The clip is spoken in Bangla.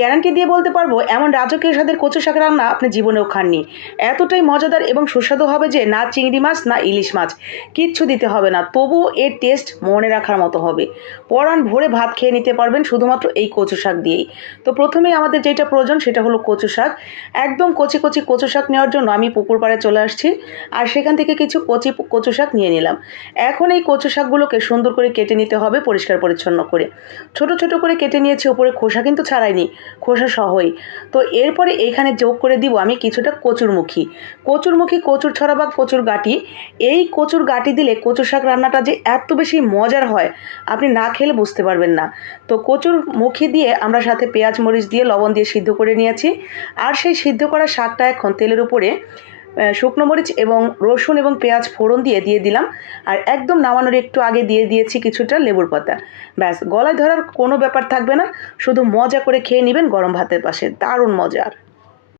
গ্যারান্টি দিয়ে বলতে পারব, এমন রাজকীয় স্বাদের কচু শাক রান্না আপনি জীবনেও খাননি। এতটাই মজাদার এবং সুস্বাদু হবে যে না চিংড়ি মাছ, না ইলিশ মাছ। কিচ্ছু দিতে হবে না তবুও এর টেস্ট মনে রাখার মতো হবে। পরাণ ভরে ভাত খেয়ে নিতে পারবেন শুধুমাত্র এই কচু শাক দিয়েই। তো প্রথমেই আমাদের যেটা প্রয়োজন সেটা হলো কচু শাক। একদম কচি কচি কচু শাক নেওয়ার জন্য আমি পুকুর পাড়ে চলে আসছি আর সেখান থেকে কিছু কচি কচু শাক নিয়ে নিলাম। এখন এই কচু শাকগুলোকে সুন্দর করে কেটে নিতে হবে পরিষ্কার পরিচ্ছন্ন করে। ছোট ছোট করে কেটে নিয়েছি, উপরে খোসা কিন্তু ছাড়াইনি। খোসা সহই। তো এরপরে এখানে যোগ করে দিব আমি কিছুটা কচুরমুখী। কচুরমুখী, কচুর ছড়া বা কচুর গাঁটি, এই কচুর গাঁটি দিলে কচুর শাক রান্নাটা যে এত বেশি মজার হয়, আপনি না খেলে বুঝতে পারবেন না। তো কচুর মুখি দিয়ে আমরা সাথে পেঁয়াজ, মরিচ দিয়ে লবণ দিয়ে সিদ্ধ করে নিয়েছি। আর সেই সিদ্ধ করা শাকটা এখন তেলের উপরে শুকনো মরিচ এবং রসুন এবং পেঁয়াজ ফোড়ন দিয়ে দিয়ে দিলাম। আর একদম নামানোর একটু আগে দিয়ে দিয়েছি কিছুটা লেবুর পাতা। ব্যাস, গলায় ধরার কোনো ব্যাপার থাকবে না। শুধু মজা করে খেয়ে নেবেন গরম ভাতের পাশে। দারুণ মজার